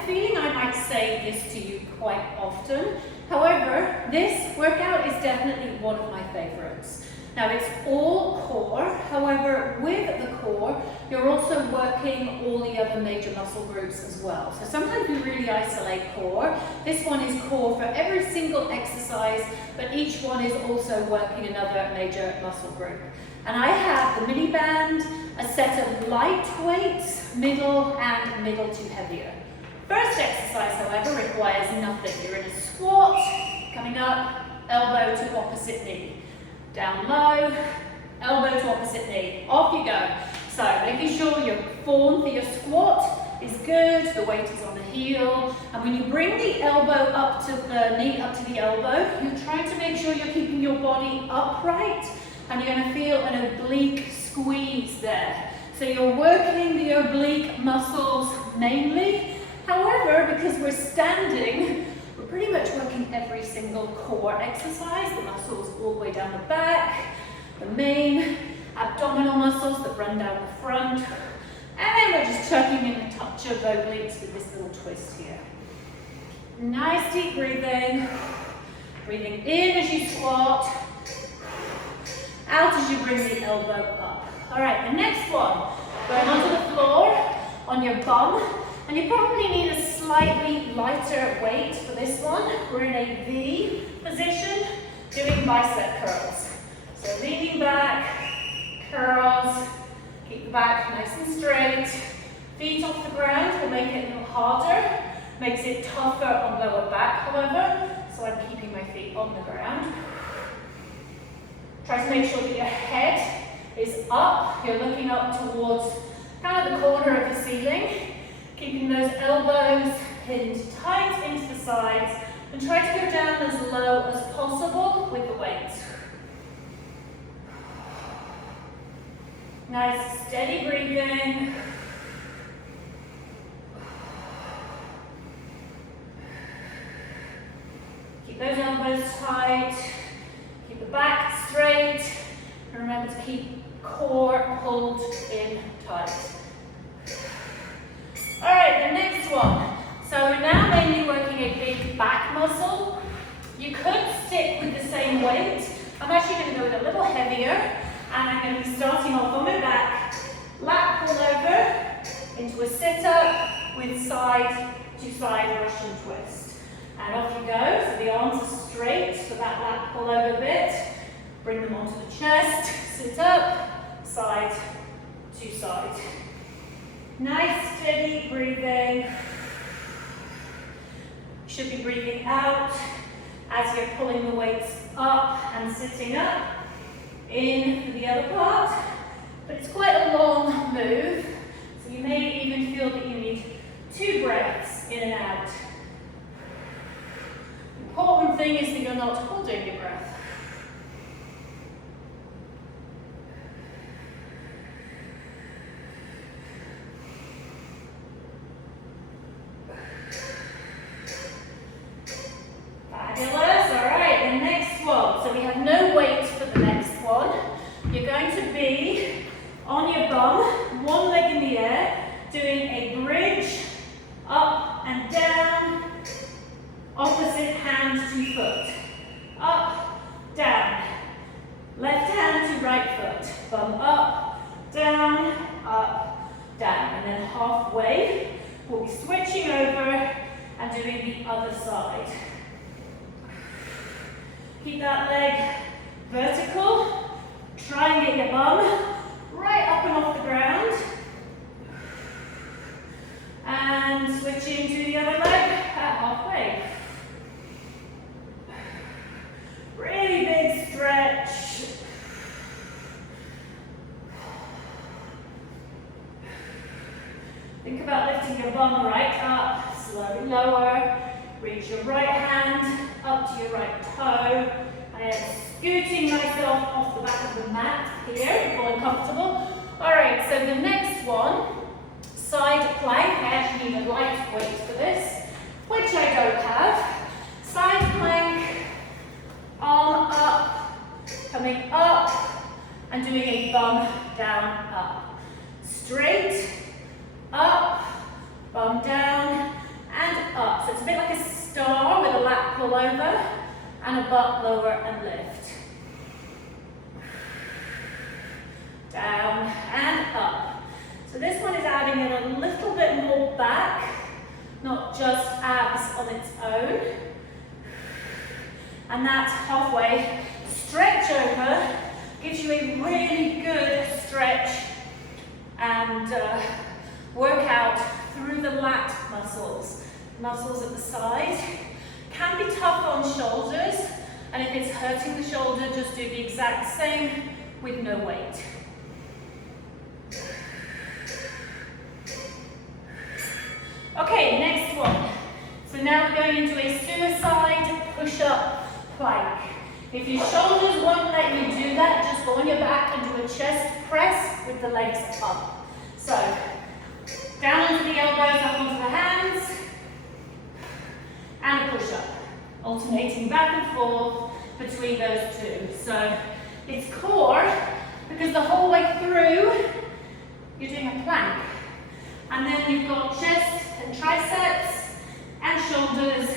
a feeling I might say this to you quite often. However, this workout is definitely one of my favorites. Now it's all core, however, with the core, you're also working all the other major muscle groups as well. So sometimes we really isolate core. This one is core for every single exercise, but each one is also working another major muscle group. And I have the mini band, a set of light weights, middle and middle to heavier. First exercise, however, requires nothing. You're in a squat, coming up, elbow to opposite knee. Down low, elbow to opposite knee. Off you go. So making sure your form for your squat is good, the weight is on the heel, and when you bring the elbow up to the knee, up to the elbow, you're trying to make sure you're keeping your body upright, and you're going to feel an oblique squeeze there. So you're working the oblique muscles mainly. However, because we're standing, we're pretty much working every single core exercise, the muscles all the way down the back, the main abdominal muscles that run down the front, and then we're just chucking in a touch of obliques with this little twist here. Nice deep breathing. Breathing in as you squat, out as you bring the elbow up. All right, the next one, going onto the floor on your bum, and you probably need a slightly lighter weight for this one. We're in a V position, doing bicep curls. So leaning back, curls, keep the back nice and straight. Feet off the ground will make it a little harder, makes it tougher on lower back, however, so I'm keeping my feet on the ground. Try to make sure that your head is up, you're looking up towards kind of the corner of the ceiling, keeping those elbows pinned tight into the sides, and try to go down as low as possible with the weight. Nice steady breathing. Keep those elbows tight, keep the back straight, and remember to keep core pulled in tight. All right, the next one. So we're now mainly working a big back muscle. You could stick with the same weight. I'm actually going to go with a little heavier, and I'm going to be starting off on my back, lat pull over into a sit-up with side to side Russian twist. And off you go. So the arms are straight for that lat pull over bit. Bring them onto the chest, sit up, side to side. Nice steady breathing. You should be breathing out as you're pulling the weights up and sitting up. In for the other part. But it's quite a long move, so you may even feel that you need 2 breaths in and out. The important thing is that you're not holding your breath. Fabulous. All right, the next one. So we have no weight for the next one. You're going to be on your bum, one leg in the air, doing a bridge, up and down, opposite hand to foot. Up, down. Left hand to right foot. Bum up, down, and then halfway, we'll be switching over and doing the other side. Keep that leg vertical. Try and get your bum right up and off the ground. And switching to the other leg at halfway. Really big stretch. Think about lifting your bum right up, slowly lower. Reach your right hand up to your right toe. I am scooting myself off the back of the mat here, feeling comfortable. All right, so the next one, side plank. I actually need a light weight for this, which I don't have. Side plank, arm up, coming up, and doing a bum down, up. Straight, up, bum down, pull over, and a butt lower and lift. Down and up. So this one is adding in a little bit more back, not just abs on its own. And that halfway stretch over gives you a really good stretch and workout through the lat muscles. Muscles at the side. Can be tough on shoulders, and if it's hurting the shoulder, just do the exact same with no weight. Okay, next one. So now we're going into a suicide push-up plank. If your shoulders won't let you do that, just go on your back and do a chest press with the legs up. So, down onto the elbows, up onto the hands, and a push-up. Alternating back and forth between those two. So, it's core, because the whole way through, you're doing a plank. And then you've got chest and triceps and shoulders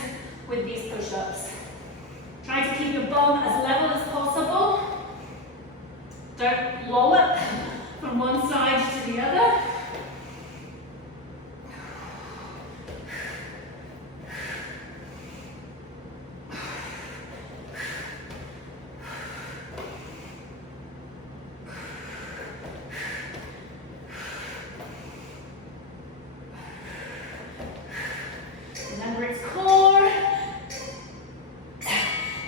with these push-ups. Try to keep your bum as level as possible. Don't lollop from one side to the other. Remember, it's core.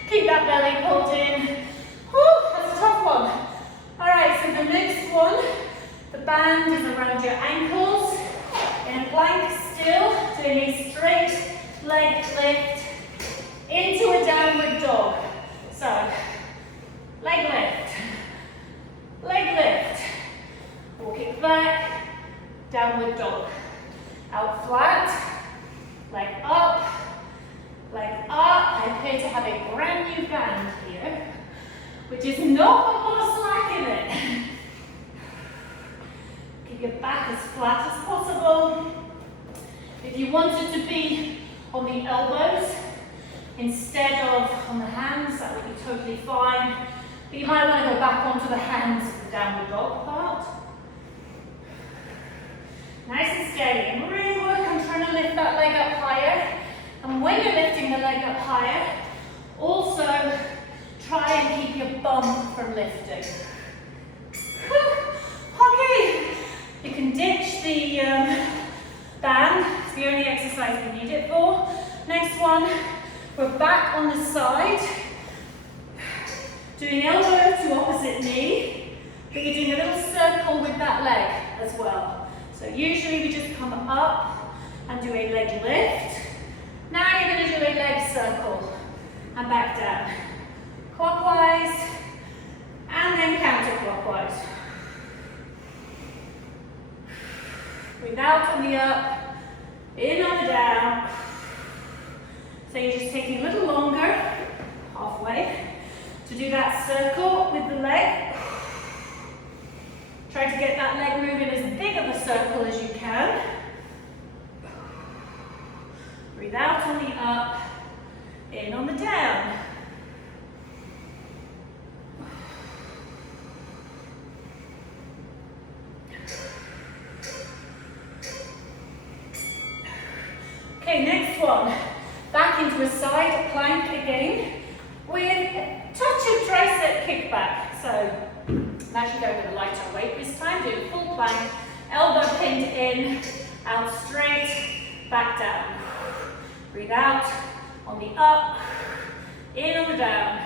Keep that belly pulled in. Whew, that's a tough one. All right, so the next one, the band is around your ankles. In a plank still, doing a straight leg lift into a downward dog. So, leg lift, walk it back, downward dog. Out flat. Leg up, I appear to have a brand new band here, which is not got a lot of slack in it. Keep your back as flat as possible. If you wanted to be on the elbows instead of on the hands, that would be totally fine. But you might want to go back onto the hands for the downward dog part. Nice and steady, and really work on trying to lift that leg up higher. And when you're lifting the leg up higher, also try and keep your bum from lifting. Okay, you can ditch the band, it's the only exercise we need it for. Next one, we're back on the side, doing elbow to opposite knee, but you're doing a little circle with that leg as well. So usually we just come up and do a leg lift. Now you're going to do a leg circle and back down. Clockwise and then counterclockwise. Breathe out on the up, in on the down. So you're just taking a little longer, halfway, to do that circle with the leg. Try to get that leg moving as big of a circle as you can. Breathe out on the up, in on the down. Okay, next one. Back into a side plank again with a touch of tricep kickback. So I'm actually going with a lighter weight this time, doing full plank, elbow pinned in, out straight, back down. Breathe out on the up, in on the down.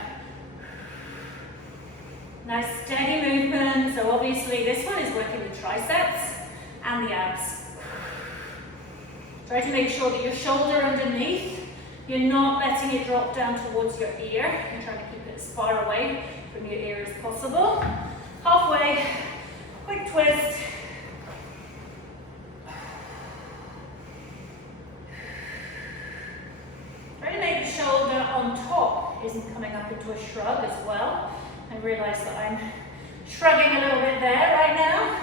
Nice steady movement. So obviously this one is working the triceps and the abs. Try to make sure that your shoulder underneath, you're not letting it drop down towards your ear. You're trying to keep it as far away from your ear as possible. Halfway, quick twist. Try to make the shoulder on top isn't coming up into a shrug as well. I realize that I'm shrugging a little bit there right now.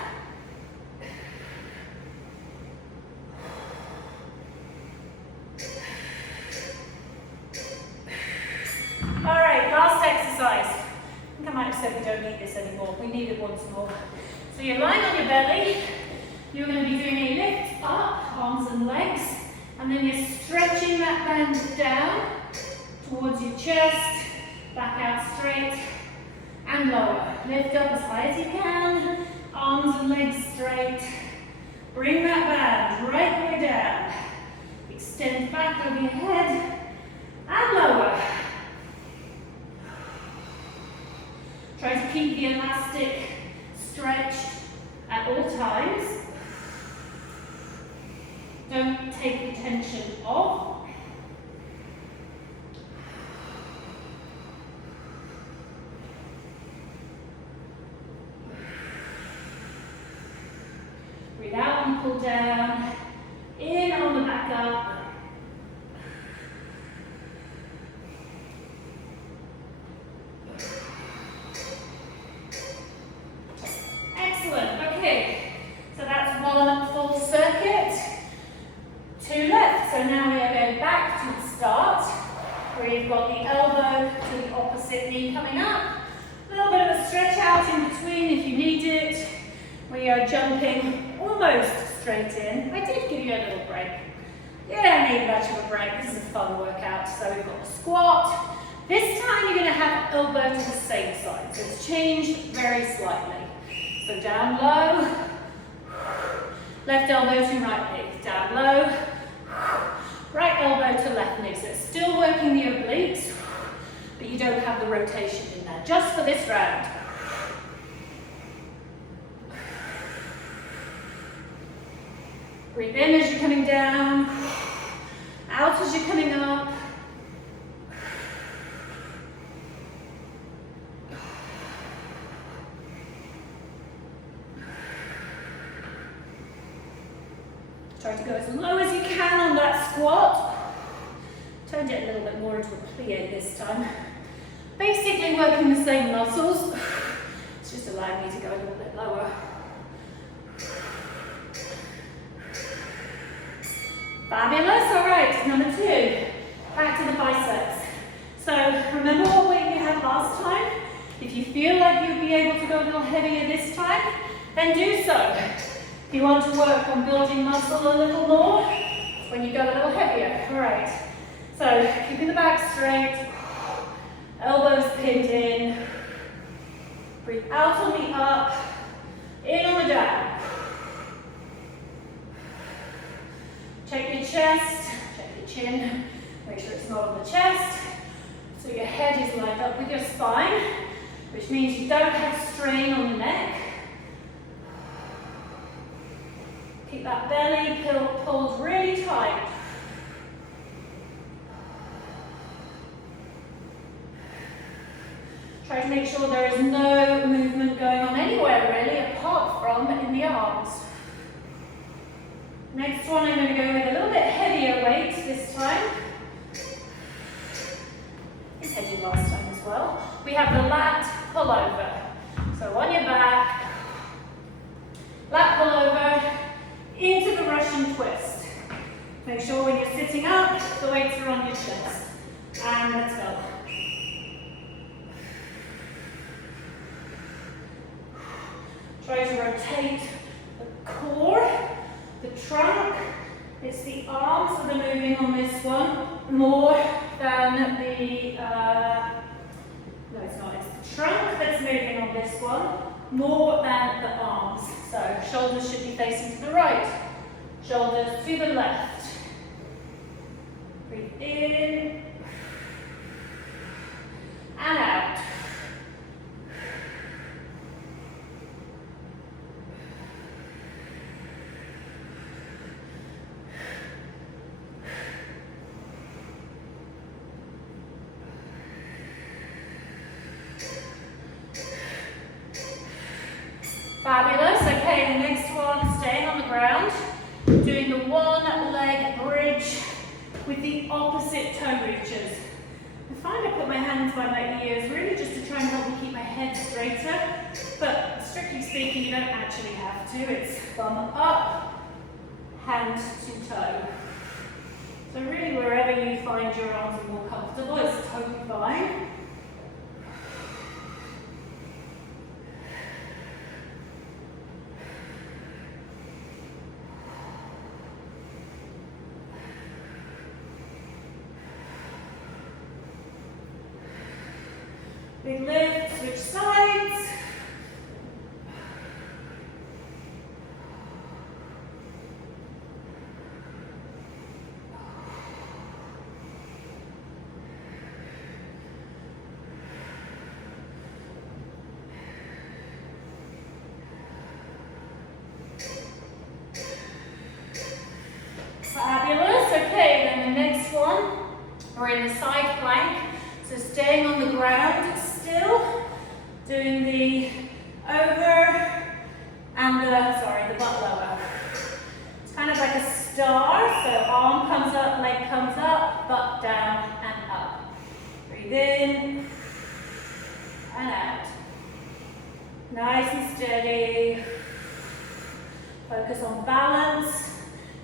said we don't need this anymore. We need it once more. So you're lying on your belly. You're going to be doing a lift up, arms and legs, and then you're stretching that band down towards your chest, back out straight, and lower. Lift up as high as you can, arms and legs straight. Bring that band right the way down. Extend back over your head, and lower. Try to keep the elastic stretched at all times. Don't take the tension off. Breathe out and pull down. In on the back up. Excellent. Okay. So that's one full circuit. Two left. So now we are going back to the start, where you've got the elbow to the opposite knee coming up. A little bit of a stretch out in between if you need it. We are jumping almost straight in. I did give you a little break. You don't need much of a break. This is a fun workout. So we've got the squat. This time you're going to have elbow to the same side. So it's changed very slightly. So down low. Left elbow to right knee. Down low. Right elbow to left knee. So it's still working the obliques, but you don't have the rotation in there. Just for this round. Breathe in as you're coming down, out as you're coming up. Try to go as low as you can on that squat. Turned it a little bit more into a plie this time. Basically working the same muscles. It's just allowing me to go a little bit lower. Fabulous. All right, number two. Back to the biceps. So remember what weight you had last time? If you feel like you'd be able to go a little heavier this time, then do so. If you want to work on building muscle a little more, it's when you go a little heavier. All right. So keeping the back straight, elbows pinned in. Breathe out on the up, in on the down. Check your chest, check your chin, make sure it's not on the chest. So your head is lined up with your spine, which means you don't have strain on the neck. Keep that belly pulled really tight. Try to make sure there is no movement going on anywhere really, apart from in the arms. Next one, I'm going to go with a little bit heavier weight this time. It's heavy last time as well. We have the lat pullover. So on your back, lat pullover, into the Russian twist. Make sure when you're sitting up, the weights are on your chest. And let's go. Try to rotate the core. The trunk, it's the arms that are moving on this one more than the, no it's not, it's the trunk that's moving on this one more than the arms. So shoulders should be facing to the right, shoulders to the left. Breathe in and out. Fabulous. Okay, the next one, staying on the ground, doing the one leg bridge with the opposite toe reaches. I find I put my hands by my ears really just to try and help me keep my head straighter, but strictly speaking, you don't actually have to. It's thumb up, hand to toe. So really wherever you find your arms are more comfortable, it's totally fine. Big lift, switch sides. Fabulous. Okay, then the next one, we're in the side plank. So staying on the ground still, doing the over and the butt lower. It's kind of like a star, so arm comes up, leg comes up, butt down and up. Breathe in and out. Nice and steady. Focus on balance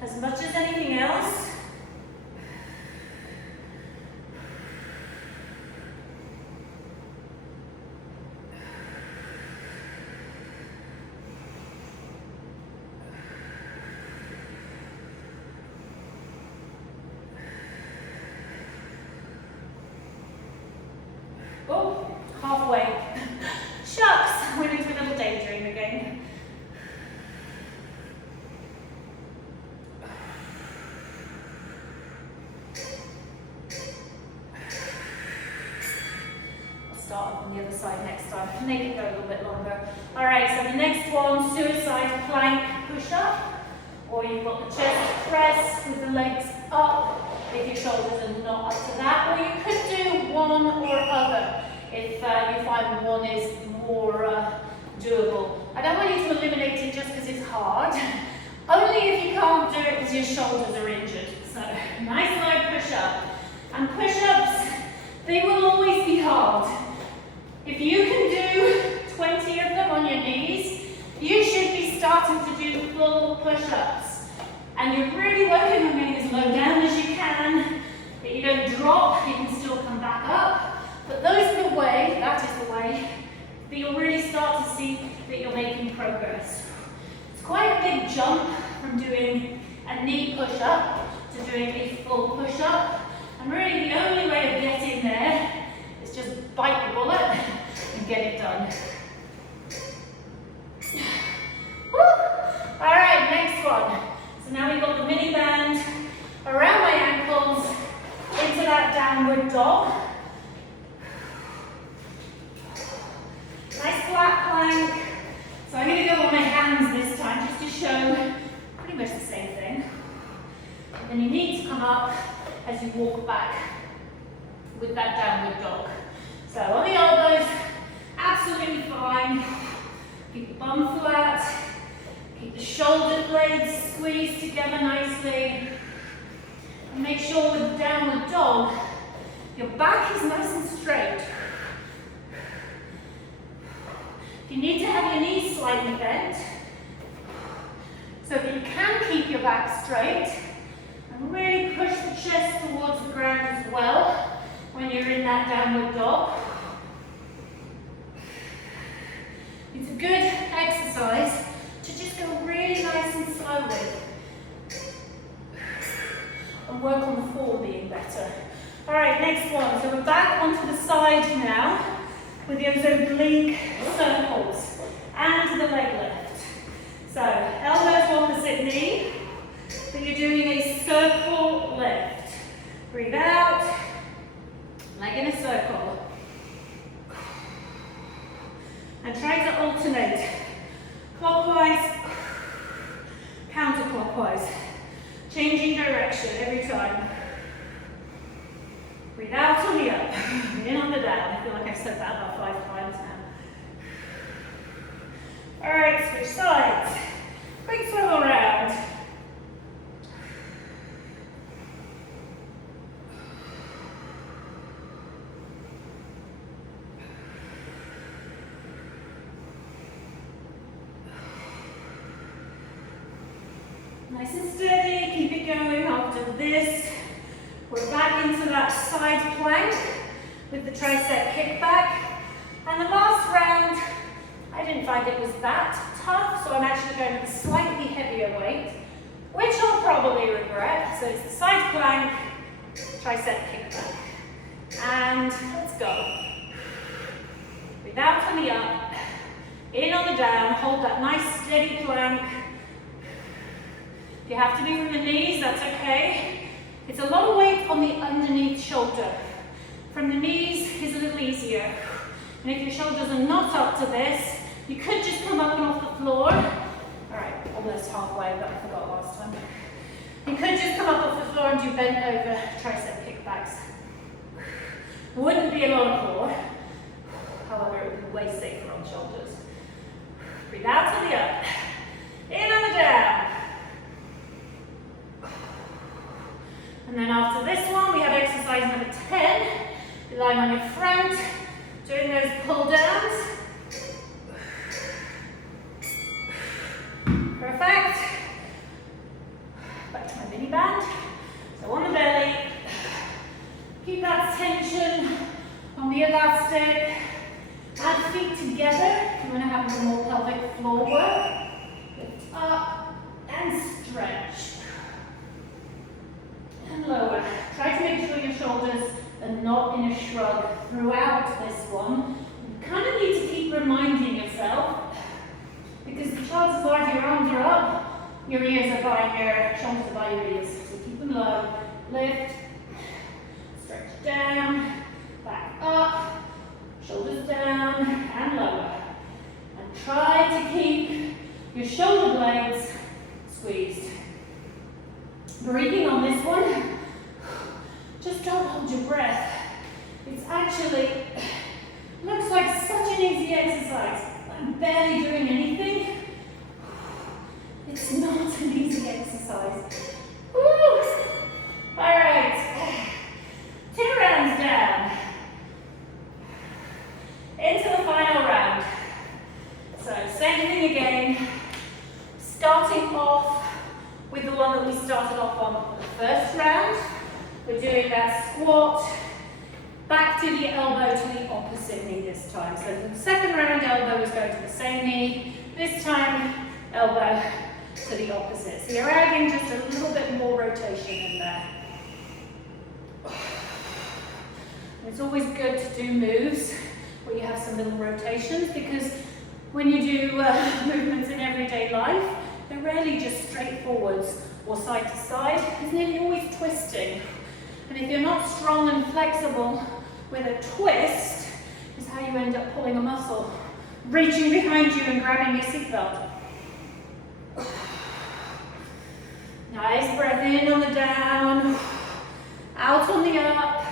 as much as anything else. Oh, halfway. Shucks, went into a little daydream again. I'll start on the other side next time. Make it go a little bit longer. All right, so the next one, suicide plank push-up. Or you've got the chest press with the legs up if your shoulders are not up to that. Or you could do one or other if you find one is more doable. I don't want you to eliminate it just because it's hard. Only if you can't do it because your shoulders are injured. So nice low push-up. And push-ups, they will always be hard. If you can do 20 of them on your knees, you should be starting to do full push-ups. And you're really working on getting as low down as you can, that you don't drop, you can still come back up. But those are the way, that is the way, that you'll really start to see that you're making progress. It's quite a big jump from doing a knee push-up to doing a full push-up. And really the only way of getting there is just bite the bullet and get it done. Woo! All right, next one. So now we've got the mini band around my ankles into that downward dog. Nice flat plank. So I'm going to go on my hands this time just to show pretty much the same thing. And then you need to come up as you walk back with that downward dog. So on the elbows, absolutely fine. Keep the bum flat. Keep the shoulder blades squeezed together nicely. And make sure with the downward dog, your back is nice and straight. You need to have your knees slightly bent so that you can keep your back straight and really push the chest towards the ground as well when you're in that downward dog. It's a good exercise to just go really nice and slowly and work on the form being better. All right, next one. So we're back onto the side now with those oblique circles and the leg lift. So elbows to opposite knee, but you're doing a circle lift. Breathe out, leg in a circle. And try to alternate clockwise, counterclockwise, changing direction every time. Breathe out on the up, in on the down. I feel like I've said that about 5 times now. All right, switch sides. Quick swivel around. Nice and steady, keep it going after this. We're back into that side plank with the tricep kickback. And the last round, I didn't find it was that tough, so I'm actually going with a slightly heavier weight, which I'll probably regret. So it's the side plank, tricep kickback. And let's go. Breathe out on the up, in on the down, hold that nice steady plank. If you have to be from the knees, that's okay. It's a lot of weight on the underneath shoulder. From the knees is a little easier. And if your shoulders are not up to this, you could just come up and off the floor. All right, almost halfway, but I forgot last time. You could just come up off the floor and do bent over tricep kickbacks. Wouldn't be a lot of core. However, it would be way safer on shoulders. Breathe out to the up. In on the down. And then after this one, we have exercise number 10. You're lying on your front, doing those pull downs. Perfect. Back to my mini band. So on the belly, keep that tension on the elastic. Add feet together. You want to have some more pelvic floor work. Lift up and stretch. And lower. Try to make sure your shoulders are not in a shrug throughout this one. You kind of need to keep reminding yourself, because the chances are if your arms are up, your ears are by your shoulders are by your ears. So keep them low. Lift, stretch down, back up, shoulders down and lower. And try to keep your shoulder blades squeezed. Breathing on this one, just don't hold your breath. It's actually, looks like such an easy exercise. I'm barely doing anything. It's not an easy exercise. Woo! All right, 2 rounds down. Into the final round. So same thing again, starting off with the one that we started off on the first round. We're doing that squat, back to the elbow to the opposite knee this time. So for the second round, elbow is going to the same knee. This time, elbow to the opposite. So you're adding just a little bit more rotation in there. It's always good to do moves where you have some little rotations, because when you do movements in everyday life, they're rarely just straight forwards or side to side. It's nearly always twisting. And if you're not strong and flexible with a twist, is how you end up pulling a muscle, reaching behind you and grabbing your seatbelt. Nice breath in on the down, out on the up.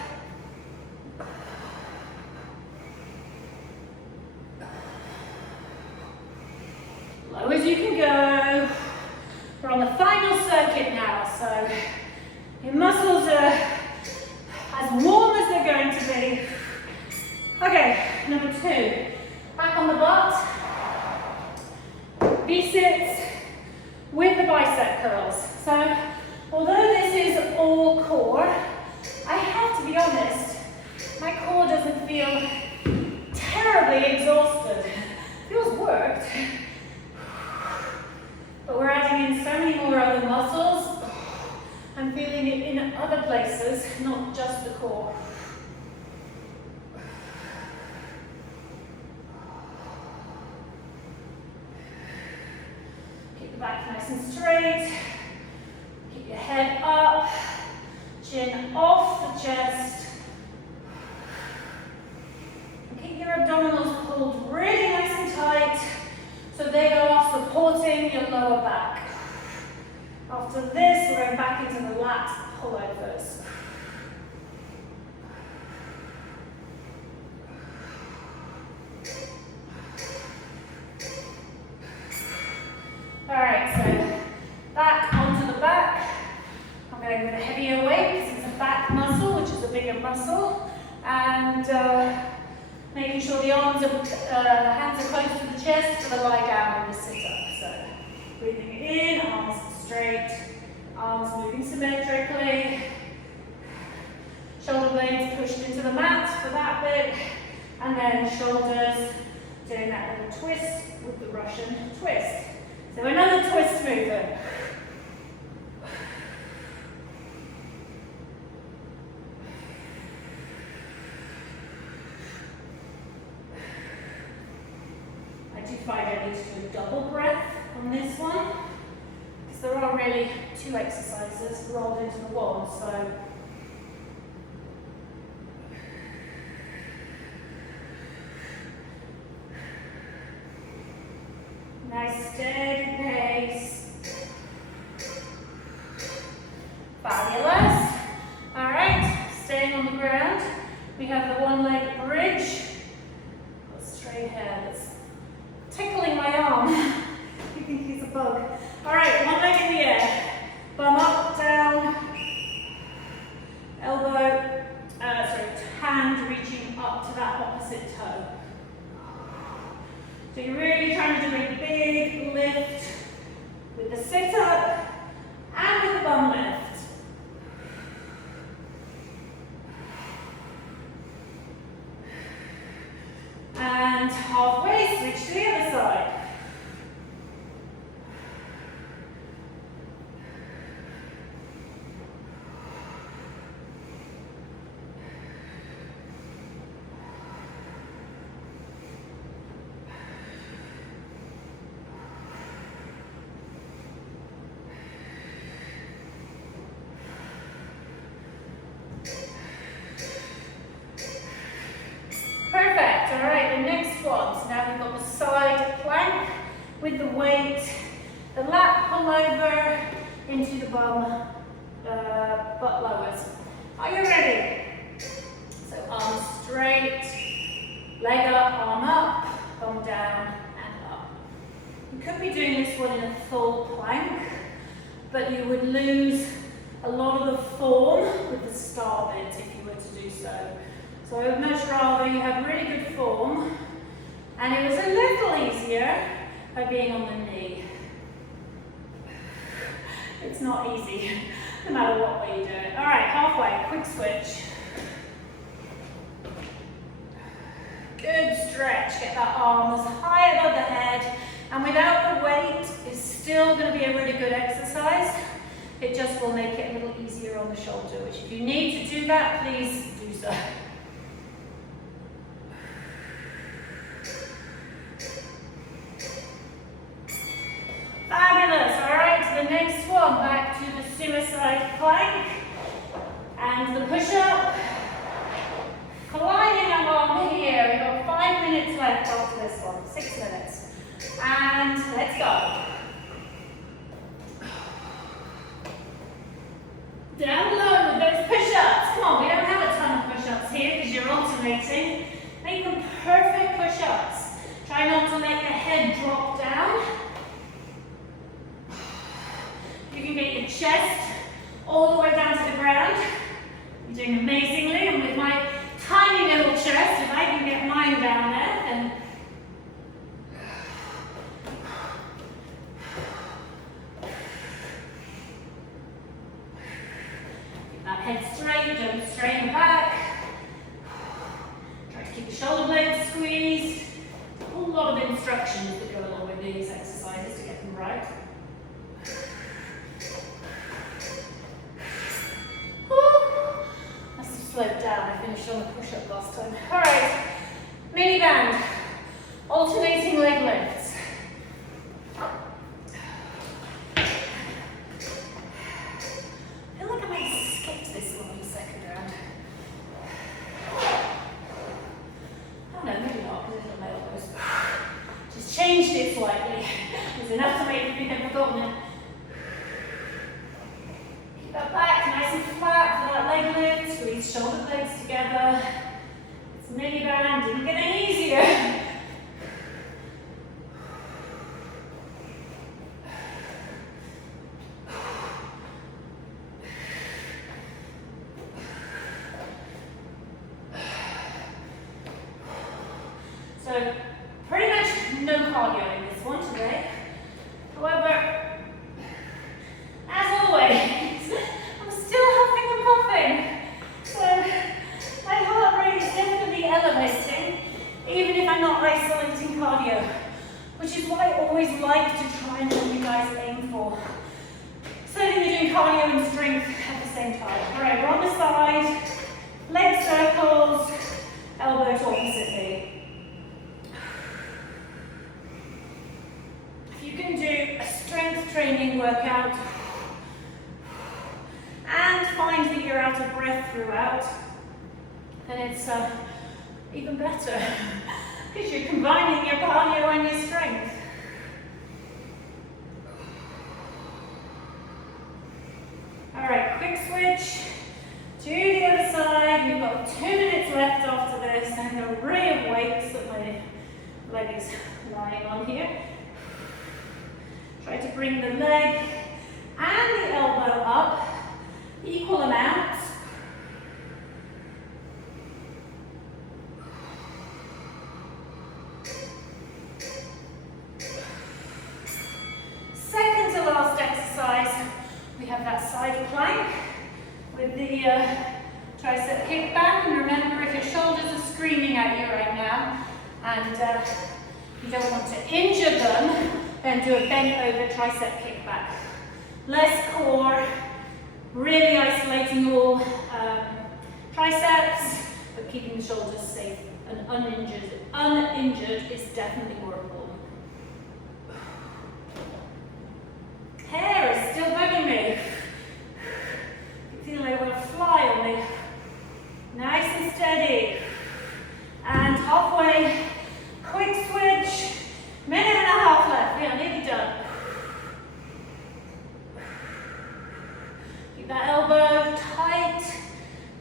Low as you can go. We're on the final circuit now, so your muscles are as warm as they're going to be. Okay, number 2. Back on the butt. V-sits with the bicep curls. So, although this is all core, I have to be honest, my core doesn't feel terribly exhausted. It feels worked. But we're adding in so many more other muscles. I'm feeling it in other places, not just the core. Keep the back nice and straight. Keep your head up, chin off the chest. And keep your abdominals pulled really nice and tight, so they are supporting your lower back. After this, we're going back into the lat pullovers. All right, so back onto the back. I'm going with a heavier weight because it's a back muscle, which is a bigger muscle, and making sure the arms are, the hands are close to the chest for the lie down and the sit up. So breathing in, arms straight, arms moving symmetrically, shoulder blades pushed into the mat for that bit, and then shoulders doing that little twist with the Russian twist. So another twist movement. find I need to do a double breath on this one, because there are really two exercises rolled into the one. So nice steady pace. Fabulous. All right, staying on the ground. We have the one leg bridge. Got straight hair that's tickling my arm. You think he's a bug. All right, one leg in the air. Bum up, down. Elbow, hand reaching up to that opposite toe. So you're really trying to do a big lift with the sit up and with the bum lift. And halfway, switch to the other side. Perfect. All right, the next one. So now we've got the side plank with the weight, the lat pull over into the bum, butt lowers. Are you ready? So arms straight, leg up, arm up, bum down and up. You could be doing this one in a full plank, but you would lose a lot of the form with the star bit if you were to do so. So I would much rather you have really good form, and it was a little easier by being on the knee. It's not easy, no matter what way you do it. All right, halfway, quick switch. Good stretch, get that arm as high above the head, and without the weight, it's still going to be a really good exercise. It just will make it a little easier on the shoulder, which if you need to do that, please do so. Fabulous. All right, to the next one, back to the suicide plank and the push-up. Gliding along here. We've got 5 minutes left after this one, 6 minutes. And let's go. Down low with those push-ups. Come on, we don't have a ton of push-ups here because you're alternating. Make them perfect push-ups. Try not to let your head drop down. You can get your chest all the way down to the ground. You're doing amazingly, and with my tiny little chest, if I can get mine down there, then keep that head straight, don't strain the back. Try to keep the shoulder blades squeezed. A whole lot of instructions that go along with these exercises to get them right. Slowed down, I finished on a push-up last time. All right, mini band, alternating leg lifts. I feel like I might have skipped this one in the second round. Oh no, maybe not, because it's on my elbows. Just changed it slightly. It was enough to make me think I'd forgotten it. Keep that back nice and flat for that leg lift. Squeeze shoulder blades together. It's mini band, didn't get any easier. So pretty much no cardio in this one today. However, as always, I'm still huffing and puffing. So my heart rate is definitely elevating, even if I'm not isolating cardio, which is what I always like to try and have you guys aim for. So that you're doing cardio and strength at the same time. All right, we're on the side, leg circles, elbow to opposite knee. of breath throughout, then it's even better because you're combining your cardio and your strength. All right, quick switch to the other side. We've got 2 minutes left after this, and an array of weights that my leg is lying on here. Try to bring the leg and the elbow up, equal amounts. Second to last exercise, we have that side plank with the tricep kickback. And remember, if your shoulders are screaming at you right now and you don't want to injure them, then do a bent over tricep kickback. Less core, really isolating all triceps, but keeping the shoulders safe and uninjured. Uninjured is definitely more important. Hair is still bugging me. I feel like I want to fly on me. Nice and steady. And halfway, quick switch. Minute and a half left. We are nearly done. Keep that elbow tight.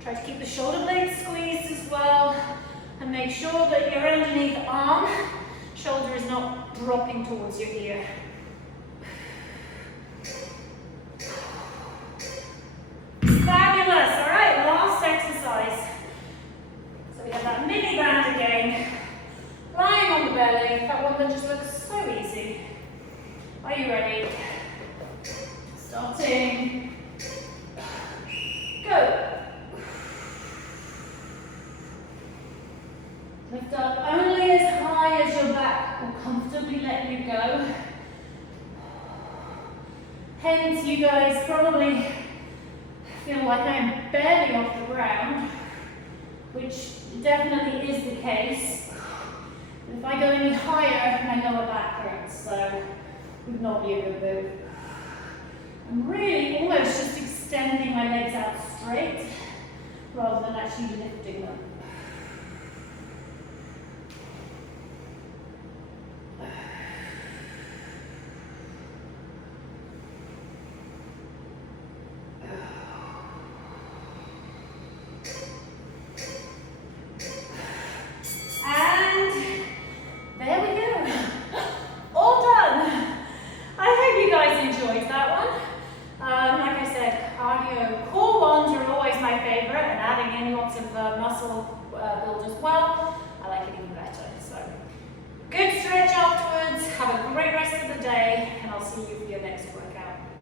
Try to keep the shoulder blades squeezed as well. And make sure that your underneath arm, shoulder is not dropping towards your ear. Fabulous. All right, last exercise. So we have that mini band again. Lying on the belly, that one that just looks so easy. Are you ready? Starting. Go. Lift up only as high as your back will comfortably let you go. Hence, you guys probably feel like I'm barely off the ground, which definitely is the case. If I go any higher, my lower back hurts, so it would not be a good move. I'm really almost just extending my legs out straight rather than actually lifting them. Muscle build as well. I like it even better. So, good stretch afterwards. Have a great rest of the day, and I'll see you for your next workout.